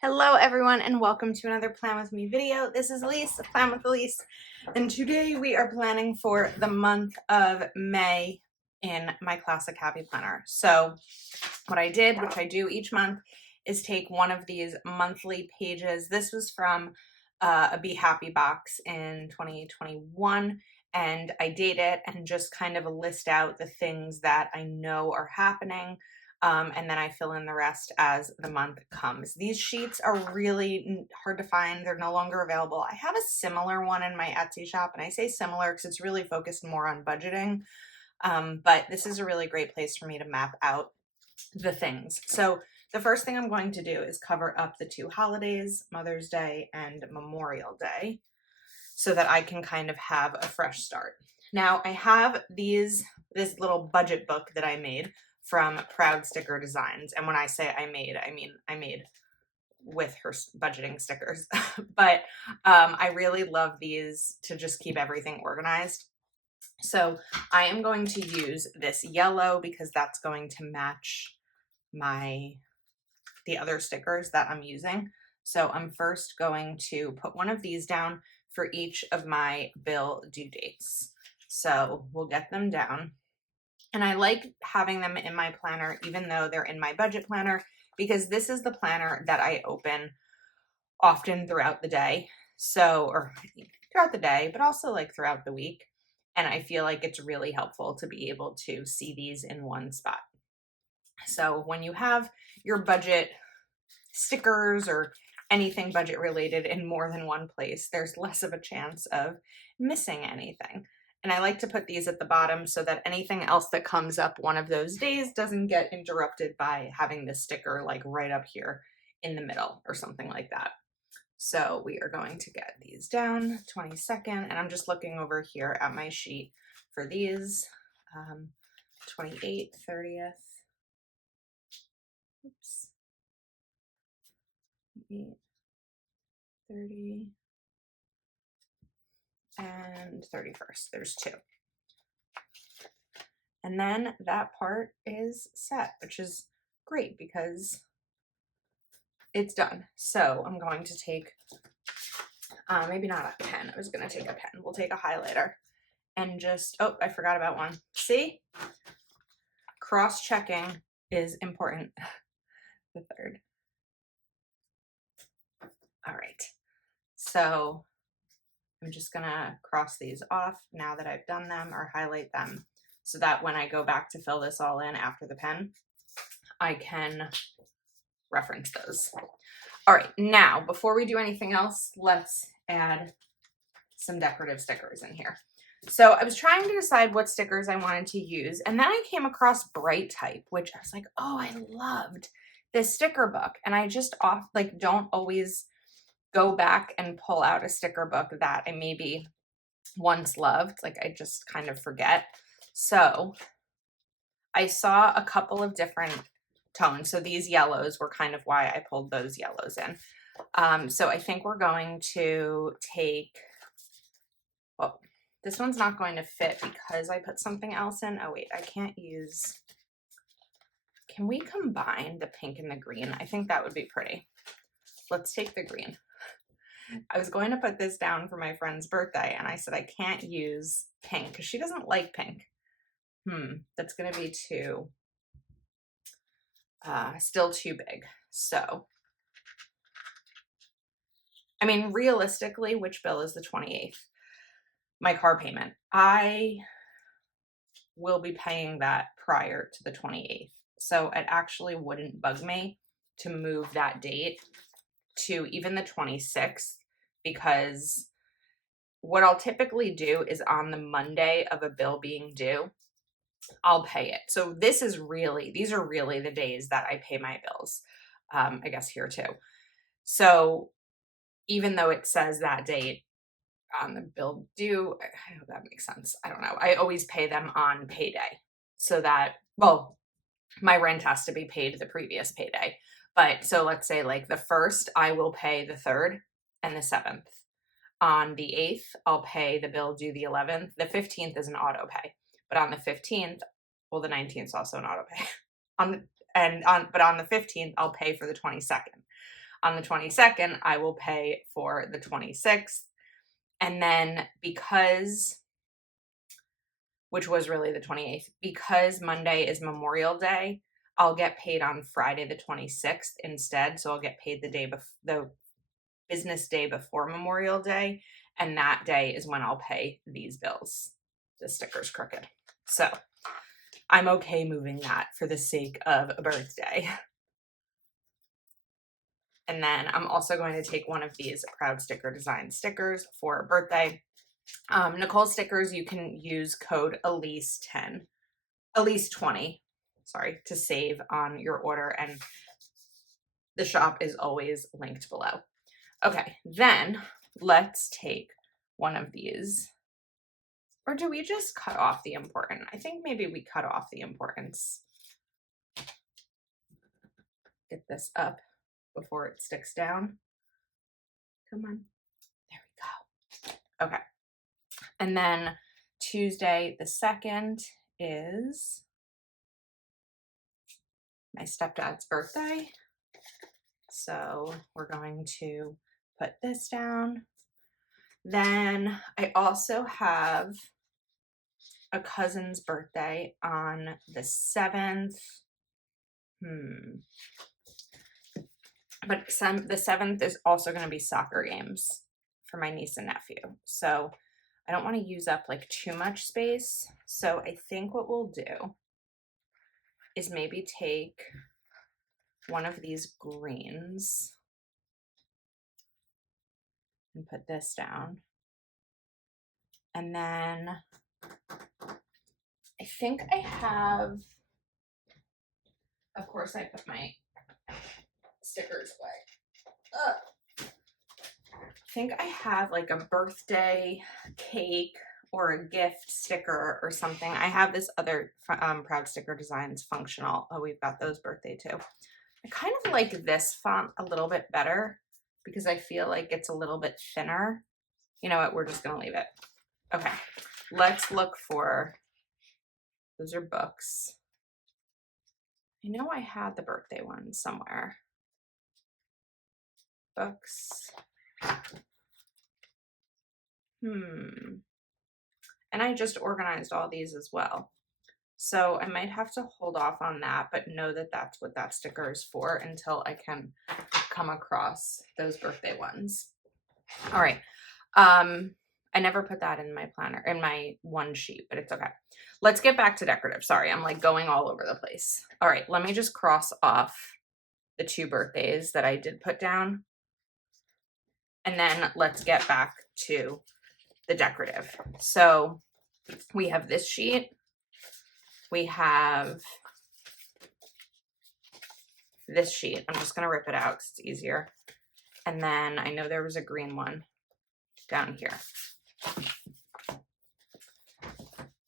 Hello everyone and welcome to another Plan With Me video. This is Elise, Plan With Elise, and today we are planning for the month of May in my Classic Happy Planner. So what I did, which I do each month, is take one of these monthly pages. This was from a Be Happy box in 2021, and I date it and just kind of list out the things that I know are happening. And then I fill in the rest as the month comes. These sheets are really hard to find. They're no longer available. I have a similar one in my Etsy shop, and I say similar because it's really focused more on budgeting. But this is a really great place for me to map out the things. So the first thing I'm going to do is cover up the two holidays, Mother's Day and Memorial Day, so that I can kind of have a fresh start. Now I have this little budget book that I made from Proud Sticker Designs. And when I say I mean I made with her budgeting stickers. But I really love these to just keep everything organized. So I am going to use this yellow because that's going to match the other stickers that I'm using. So I'm first going to put one of these down for each of my bill due dates. So we'll get them down. And I like having them in my planner, even though they're in my budget planner, because this is the planner that I open often throughout the day. Or throughout the day, but also like throughout the week. And I feel like it's really helpful to be able to see these in one spot. So when you have your budget stickers or anything budget related in more than one place, there's less of a chance of missing anything. And I like to put these at the bottom so that anything else that comes up one of those days doesn't get interrupted by having this sticker like right up here in the middle or something like that. So we are going to get these down 22nd, and I'm just looking over here at my sheet for these, 28th, 30th, oops, 8, 30, and 31st. There's two. And then that part is set, which is great because it's done. So I'm going to take, maybe not a pen. I was going to take a pen. We'll take a highlighter and just, oh, I forgot about one. See? Cross-checking is important. The third. All right. So I'm just going to cross these off now that I've done them, or highlight them, so that when I go back to fill this all in after the pen, I can reference those. All right, now, before we do anything else, let's add some decorative stickers in here. So I was trying to decide what stickers I wanted to use, and then I came across Bright Type, which I was like, oh, I loved this sticker book. And I just don't always go back and pull out a sticker book that I maybe once loved. Like, I just kind of forget. So I saw a couple of different tones. So these yellows were kind of why I pulled those yellows in. So I think we're going to take, well, this one's not going to fit because I put something else in. Oh wait, I can't use, can we combine the pink and the green? I think that would be pretty. Let's take the green. I was going to put this down for my friend's birthday, and I said I can't use pink because she doesn't like pink. That's going to be still too big. So, I mean, realistically, which bill is the 28th? My car payment. I will be paying that prior to the 28th. So it actually wouldn't bug me to move that date to even the 26th, because what I'll typically do is on the Monday of a bill being due, I'll pay it. So these are really the days that I pay my bills. I guess here too. So even though it says that date on the bill due, I hope that makes sense. I don't know. I always pay them on payday, so that, well, my rent has to be paid the previous payday. But so let's say like the 1st, I will pay the 3rd and the 7th. On the 8th, I'll pay the bill due the 11th. The 15th is an auto pay. But on the 15th, well, the 19th is also an auto pay. But on the 15th, I'll pay for the 22nd. on the 22nd, I will pay for the 26th. And then which was really the 28th, because Monday is Memorial Day, I'll get paid on Friday the 26th instead. So I'll get paid the business day before Memorial Day. And that day is when I'll pay these bills. The sticker's crooked. So I'm okay moving that for the sake of a birthday. And then I'm also going to take one of these Proud Sticker Design stickers for a birthday. Nicole stickers, you can use code Elise20, sorry, to save on your order, and the shop is always linked below. Okay, then let's take one of these. Or do we just cut off the important? I think maybe we cut off the importance. Get this up before it sticks down. Come on. There we go. Okay. And then Tuesday the 2nd is my stepdad's birthday. So we're going to put this down. Then I also have a cousin's birthday on the 7th. But the 7th is also going to be soccer games for my niece and nephew. So I don't want to use up like too much space. So I think what we'll do is maybe take one of these greens and put this down. And then I think I have, of course I put my stickers away. I think I have like a birthday cake or a gift sticker or something. I have this other Proud Sticker Designs functional. Oh, we've got those birthday too. I kind of like this font a little bit better because I feel like it's a little bit thinner. You know what? We're just going to leave it. Okay. Let's look for, those are books. I know I had the birthday one somewhere. Books. And I just organized all these as well. So I might have to hold off on that, but know that that's what that sticker is for until I can come across those birthday ones. All right. I never put that in my planner, in my one sheet, but it's okay. Let's get back to decorative. Sorry, I'm like going all over the place. All right, let me just cross off the 2 birthdays that I did put down. And then let's get back to the decorative. So we have this sheet. We have this sheet. I'm just going to rip it out because it's easier. And then I know there was a green one down here.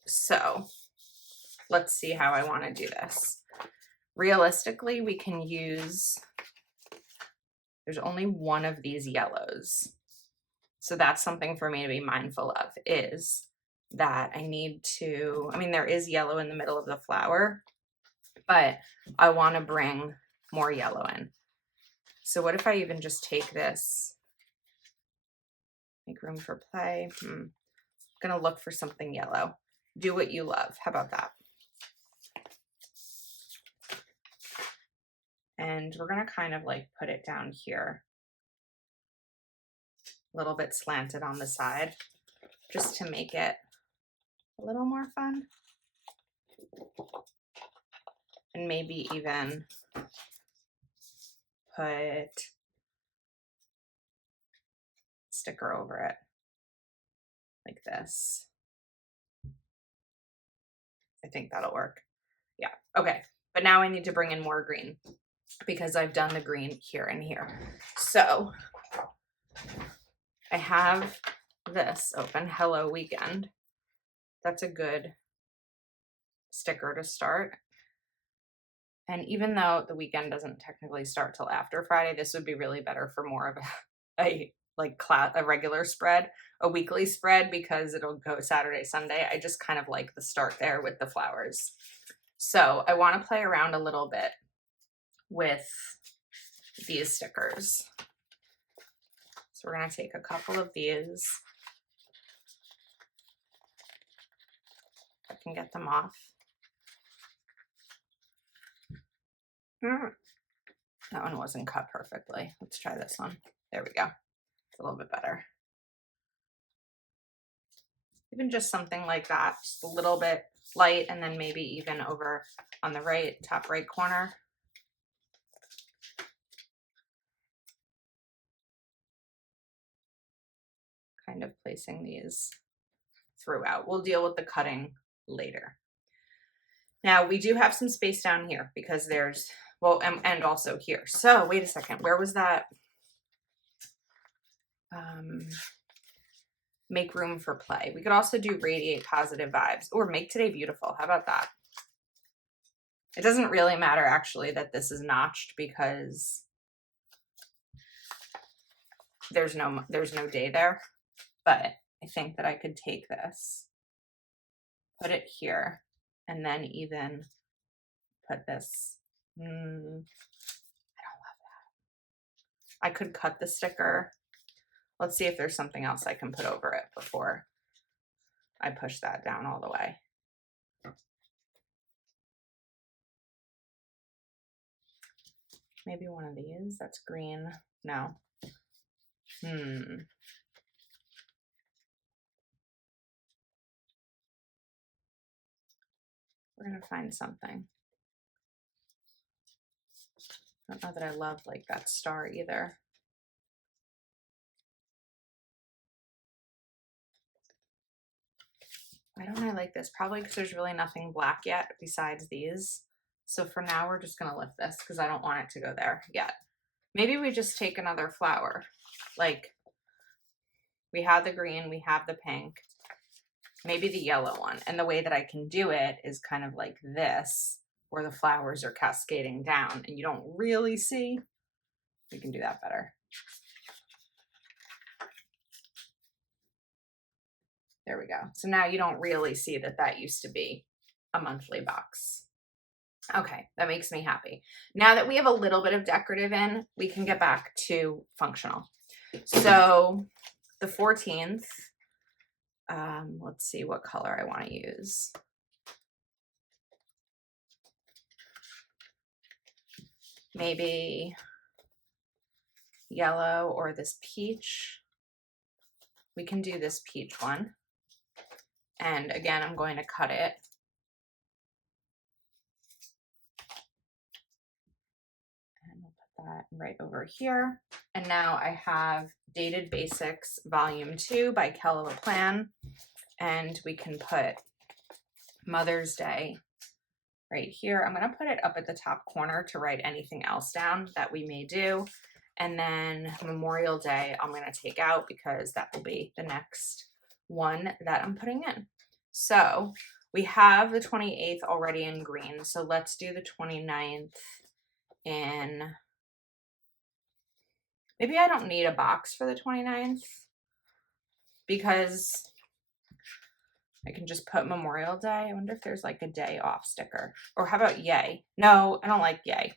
So let's see how I want to do this. Realistically, we can use, there's only one of these yellows. So that's something for me to be mindful of, is that I need to, I mean, there is yellow in the middle of the flower, but I want to bring more yellow in. So what if I even just take this, make room for play? I'm going to look for something yellow. Do what you love. How about that? And we're going to kind of like put it down here, a little bit slanted on the side, just to make it a little more fun. And maybe even put sticker over it like this. I think that'll work. Yeah, okay. But now I need to bring in more green because I've done the green here and here. So I have this open, Hello Weekend. That's a good sticker to start. And even though the weekend doesn't technically start till after Friday, this would be really better for more of a regular spread, a weekly spread, because it'll go Saturday, Sunday. I just kind of like the start there with the flowers. So I want to play around a little bit with these stickers. So we're going to take a couple of these. I can get them off. That one wasn't cut perfectly. Let's try this one. There we go. It's a little bit better. Even just something like that, just a little bit light, and then maybe even over on the right, top right corner. Kind of placing these throughout. We'll deal with the cutting later. Now we do have some space down here because there's, well, and also here. So wait a second, where was that? Make room for play. We could also do radiate positive vibes or make today beautiful. How about that? It doesn't really matter actually that this is notched because there's no day there, but I think that I could take this, put it here, and then even put this. I don't love that. I could cut the sticker. Let's see if there's something else I can put over it before I push that down all the way. Maybe one of these. That's green. No. We're gonna find something. I don't know that I love like that star either. Why don't I like this? Probably because there's really nothing black yet besides these. So for now, we're just gonna lift this because I don't want it to go there yet. Maybe we just take another flower. Like we have the green, we have the pink, maybe the yellow one. And the way that I can do it is kind of like this, where the flowers are cascading down and you don't really see. We can do that better. There we go. So now you don't really see that that used to be a monthly box. Okay, that makes me happy. Now that we have a little bit of decorative in, we can get back to functional. So the 14th, let's see what color I want to use. Maybe yellow or this peach. We can do this peach one. And again, I'm going to cut it. And we'll put that right over here. And now I have Dated Basics Volume 2 by Kel LaPlan. And we can put Mother's Day right here. I'm going to put it up at the top corner to write anything else down that we may do. And then Memorial Day, I'm going to take out because that will be the next one that I'm putting in. So we have the 28th already in green. So let's do the 29th in, maybe I don't need a box for the 29th because I can just put Memorial Day. I wonder if there's like a day off sticker. Or how about yay? No, I don't like yay.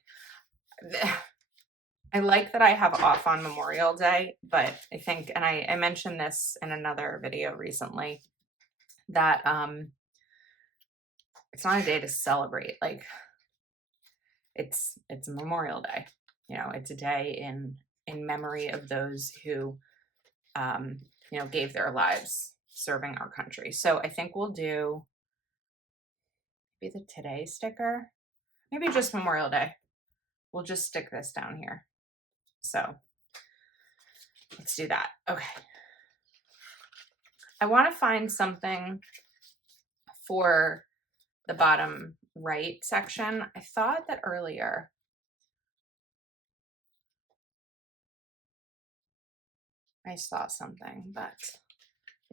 I like that I have off on Memorial Day, but I think, and I mentioned this in another video recently, that it's not a day to celebrate. Like it's Memorial Day. You know, it's a day in memory of those who you know, gave their lives serving our country. So I think we'll do maybe the today sticker, maybe just Memorial Day. We'll just stick this down here. So let's do that. Okay. I want to find something for the bottom right section. I thought that earlier. I saw something, but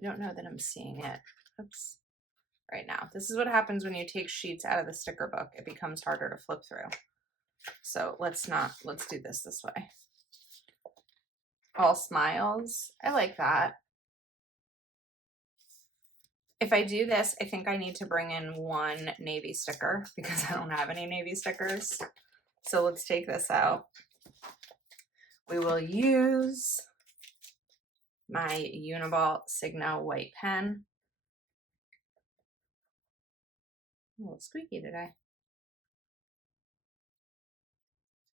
I don't know that I'm seeing it. Oops. Right now. This is what happens when you take sheets out of the sticker book. It becomes harder to flip through. So let's do this way. All smiles. I like that. If I do this, I think I need to bring in one navy sticker because I don't have any navy stickers. So let's take this out. we will use my Uniball Signo white pen. A little squeaky today.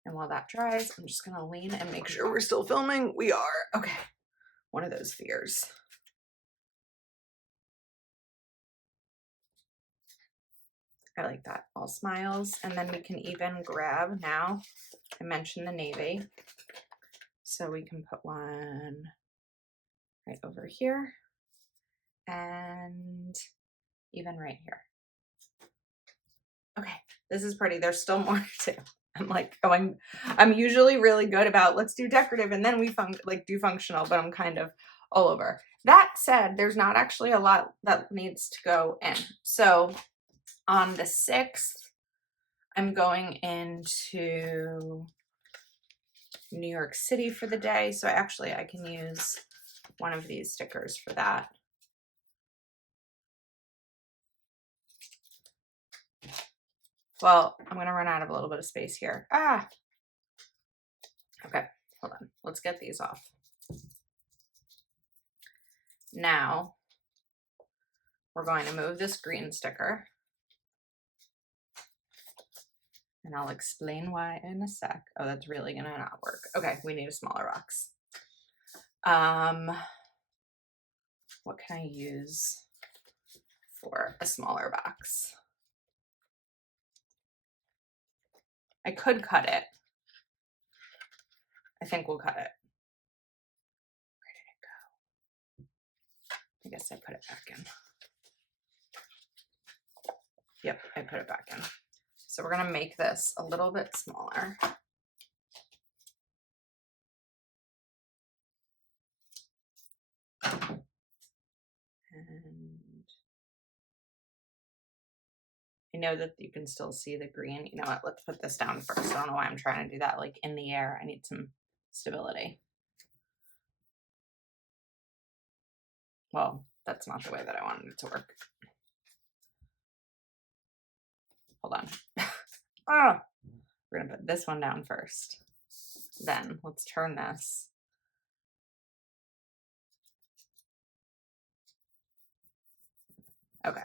And while that dries, I'm just gonna lean and make sure we're still filming. We are. Okay, one of those fears. I like that, all smiles. And then we can even grab now, I mentioned the navy. So we can put one right over here and even right here. Okay, this is pretty. There's still more to do. I'm like going, I'm usually really good about let's do decorative and then we do functional, but I'm kind of all over. That said, there's not actually a lot that needs to go in. So on the 6th, I'm going into New York City for the day. So I can use one of these stickers for that. Well, I'm going to run out of a little bit of space here. Okay, hold on. Let's get these off. Now, we're going to move this green sticker. And I'll explain why in a sec. Oh, that's really going to not work. Okay, we need a smaller box. What can I use for a smaller box? I could cut it. I think we'll cut it. Where did it go? I guess I put it back in. Yep, I put it back in. So we're going to make this a little bit smaller. And I know that you can still see the green. You know what? Let's put this down first. I don't know why I'm trying to do that like in the air. I need some stability. Well, that's not the way that I wanted it to work. Hold on. Oh, we're going to put this one down first. Then let's turn this. Okay.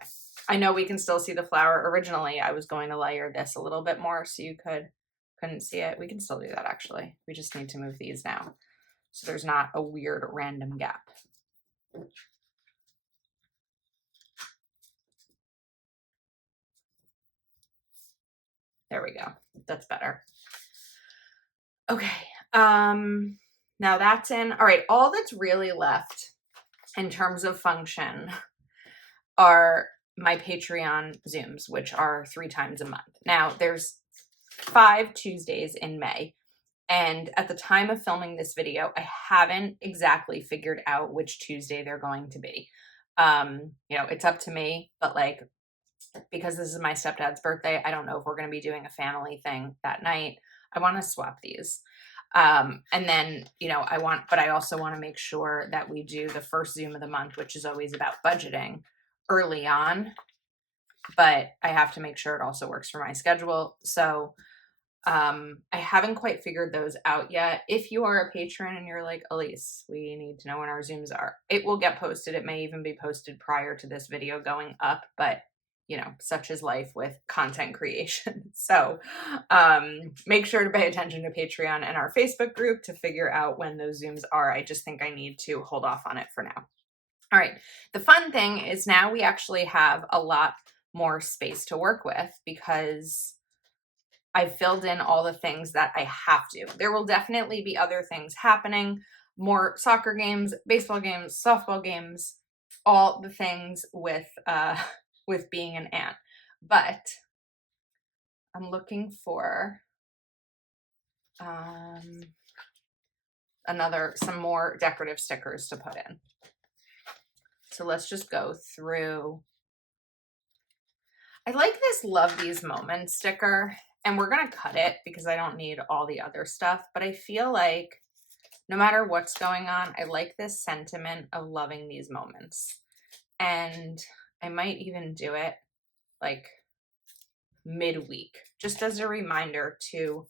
I know we can still see the flower. Originally, I was going to layer this a little bit more so you couldn't see it. We can still do that actually. We just need to move these now so there's not a weird random gap. There we go. That's better. Okay. Now that's in. All right. All that's really left in terms of function are my Patreon Zooms, which are 3 times a month. Now there's 5 Tuesdays in May. And at the time of filming this video, I haven't exactly figured out which Tuesday they're going to be. You know, it's up to me, but like, because this is my stepdad's birthday, I don't know if we're going to be doing a family thing that night. I want to swap these. And then, you know, but I also want to make sure that we do the first Zoom of the month, which is always about budgeting early on, but I have to make sure it also works for my schedule. So I haven't quite figured those out yet. If you are a patron and you're like, Elise, we need to know when our Zooms are, it will get posted. It may even be posted prior to this video going up, but you know, such is life with content creation. So make sure to pay attention to Patreon and our Facebook group to figure out when those Zooms are. I just think I need to hold off on it for now. All right. The fun thing is now we actually have a lot more space to work with because I filled in all the things that I have to. There will definitely be other things happening, more soccer games, baseball games, softball games, all the things with being an aunt. But I'm looking for some more decorative stickers to put in. So let's just go through. I like this Love These Moments sticker, and we're going to cut it because I don't need all the other stuff, but I feel like no matter what's going on, I like this sentiment of loving these moments. And I might even do it like midweek, just as a reminder to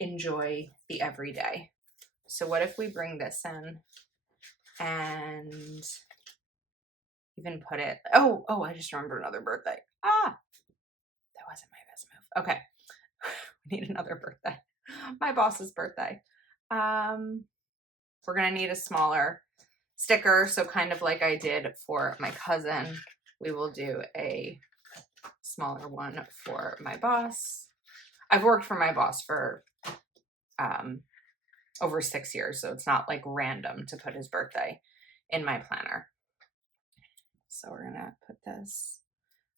enjoy the everyday. So what if we bring this in and even put it, oh, I just remembered another birthday. Ah, that wasn't my best move. Okay. We need another birthday. My boss's birthday. We're gonna need a smaller sticker. So kind of like I did for my cousin, we will do a smaller one for my boss. I've worked for my boss for over 6 years, so it's not like random to put his birthday in my planner. So we're gonna put this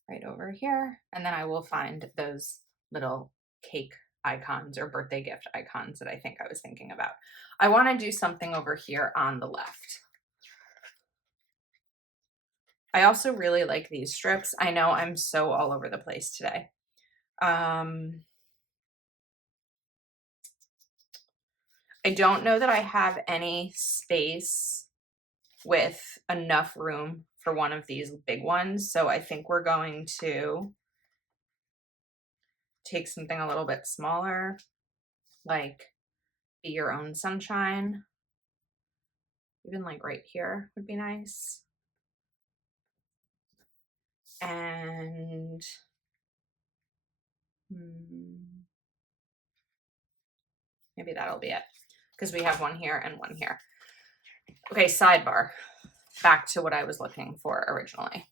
right over here, and then I will find those little cake icons or birthday gift icons that I think I was thinking about. I want to do something over here on the left. I also really like these strips. I know I'm so all over the place today. I don't know that I have any space with enough room for one of these big ones. So I think we're going to take something a little bit smaller, like Be Your Own Sunshine. Even like right here would be nice. And maybe that'll be it, because we have one here and one here. Okay, sidebar. Back to what I was looking for originally.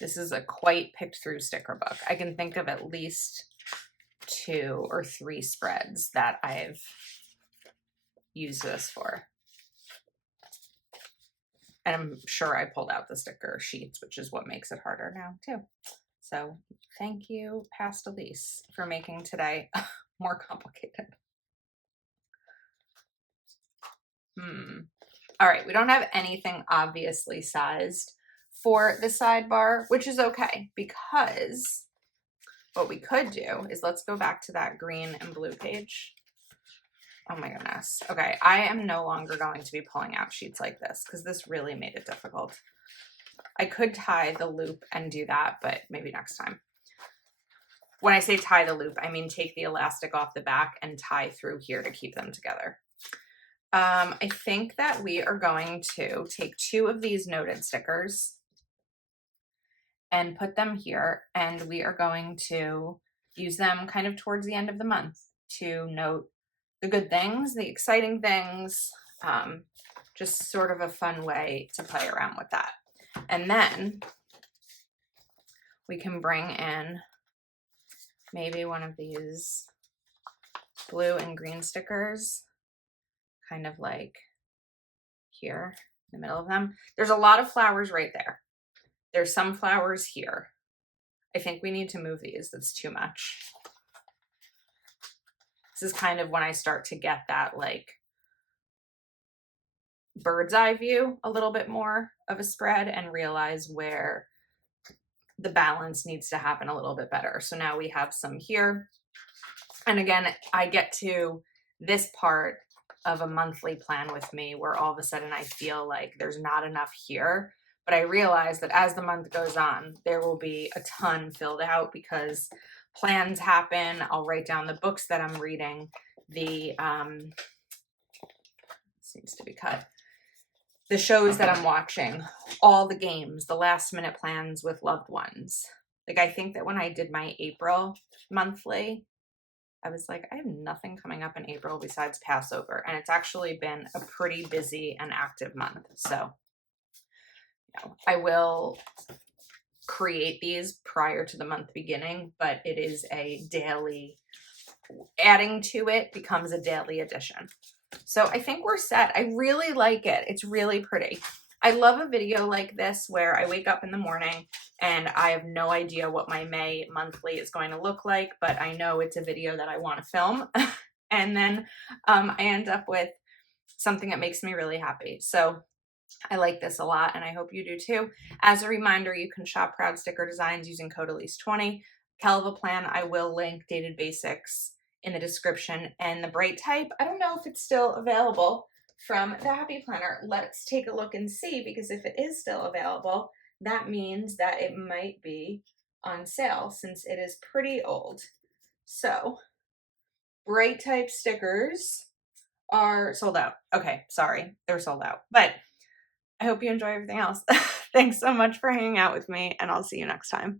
This is a quite picked through sticker book. I can think of at least 2 or 3 spreads that I've used this for. And I'm sure I pulled out the sticker sheets, which is what makes it harder now too. So thank you, Past Elise, for making today more complicated. All right, we don't have anything obviously sized for the sidebar, which is okay, because what we could do is, let's go back to that green and blue page. Oh my goodness. Okay, I am no longer going to be pulling out sheets like this because this really made it difficult. I could tie the loop and do that, but maybe next time. When I say tie the loop, I mean take the elastic off the back and tie through here to keep them together. I think that we are going to take 2 of these noted stickers and put them here, and we are going to use them kind of towards the end of the month to note the good things, the exciting things, just sort of a fun way to play around with that. And then we can bring in maybe one of these blue and green stickers, kind of like here in the middle of them. There's a lot of flowers right there. There's some flowers here. I think we need to move these. That's too much. This is kind of when I start to get that like bird's eye view a little bit more of a spread and realize where the balance needs to happen a little bit better. So now we have some here. And again, I get to this part of a monthly plan with me where all of a sudden I feel like there's not enough here. But I realize that as the month goes on, there will be a ton filled out because plans happen. I'll write down the books that I'm reading, the seems to be cut, the shows that I'm watching, all the games, the last minute plans with loved ones. Like I think that when I did my April monthly, I was like, I have nothing coming up in April besides Passover. And it's actually been a pretty busy and active month. So I will create these prior to the month beginning, but it is a daily, adding to it becomes a daily addition. So I think we're set. I really like it. It's really pretty. I love a video like this where I wake up in the morning and I have no idea what my May monthly is going to look like, but I know it's a video that I want to film. And then I end up with something that makes me really happy. So I like this a lot, and I hope you do too. As a reminder, you can shop Proud Sticker Designs using code Elise20. Kelva Plan, I will link Dated Basics in the description, and the Bright Type, I don't know if it's still available from the Happy Planner. Let's take a look and see, because if it is still available, that means that it might be on sale since it is pretty old. So bright type stickers are sold out. Okay, sorry, they're sold out. But I hope you enjoy everything else. Thanks so much for hanging out with me, and I'll see you next time.